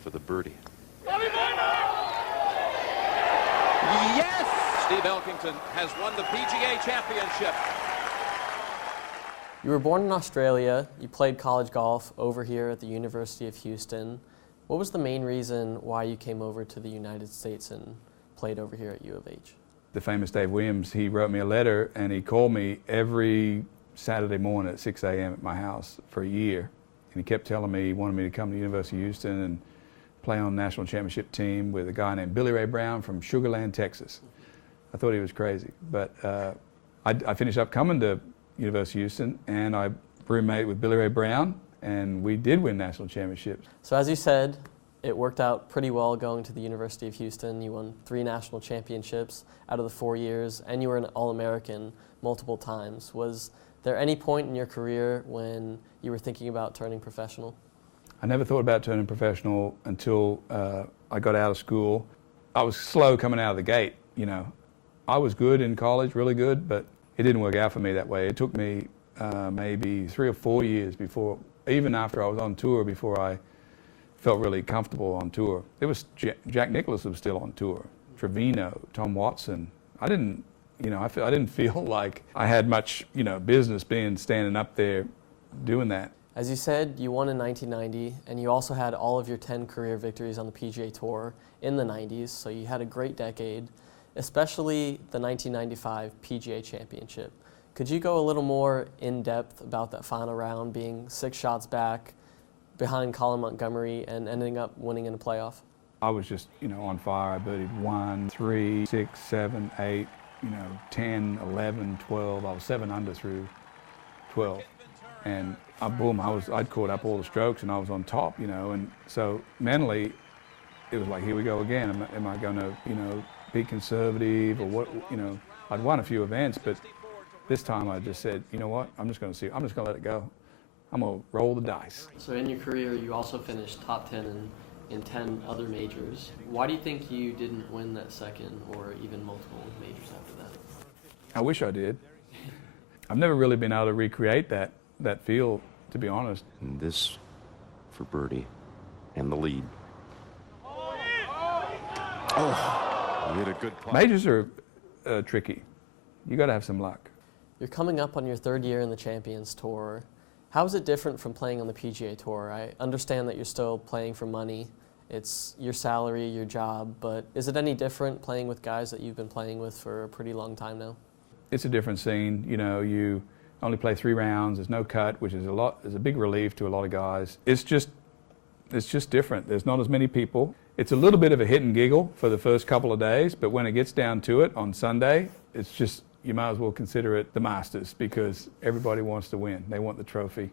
for the birdie. Yes! Steve Elkington has won the PGA Championship. You were born in Australia. You played college golf over here at the University of Houston. What was the main reason why you came over to the United States and played over here at U of H? The famous Dave Williams, he wrote me a letter and he called me every Saturday morning at 6 a.m. at my house for a year. And he kept telling me he wanted me to come to the University of Houston and play on the national championship team with a guy named Billy Ray Brown from Sugar Land, Texas. I thought he was crazy, but I finished up coming to University of Houston and I roommated with Billy Ray Brown and we did win national championships. So as you said, it worked out pretty well going to the University of Houston. You won 3 national championships out of the 4 years and you were an All-American multiple times. Was there any point in your career when you were thinking about turning professional? I never thought about turning professional until I got out of school. I was slow coming out of the gate, you know. I was good in college, really good, but it didn't work out for me that way. It took me maybe 3 or 4 years before, even after I was on tour, before I felt really comfortable on tour. It was Jack Nicklaus was still on tour, Trevino, Tom Watson. I didn't feel like I had much, business standing up there doing that. As you said, you won in 1990, and you also had all of your 10 career victories on the PGA Tour in the 90s, so you had a great decade, especially the 1995 PGA Championship. Could you go a little more in-depth about that final round, being 6 shots back behind Colin Montgomery and ending up winning in a playoff? I was just, on fire. I birdied 1, 3, 6, 7, 8, 10, 11, 12. I was 7 under through 12. And boom, I'd caught up all the strokes and I was on top, and so mentally it was like, here we go again. Am I going to, be conservative or what, I'd won a few events, but this time I just said, you know what, I'm just going to let it go. I'm going to roll the dice. So in your career, you also finished top 10 in 10 other majors. Why do you think you didn't win that second or even multiple majors after that? I wish I did. I've never really been able to recreate that feel, to be honest. And this for birdie and the lead. Oh, you hit a good putt. Majors are tricky. You got to have some luck. You're coming up on your 3rd year in the Champions Tour. How is it different from playing on the PGA Tour? I understand that you're still playing for money. It's your salary, your job, but is it any different playing with guys that you've been playing with for a pretty long time now? It's a different scene. You only play 3 rounds. There's no cut, which is a big relief to a lot of guys. It's just different. There's not as many people. It's a little bit of a hit and giggle for the first couple of days, but when it gets down to it on Sunday, it's just, you might as well consider it the Masters because everybody wants to win. They want the trophy.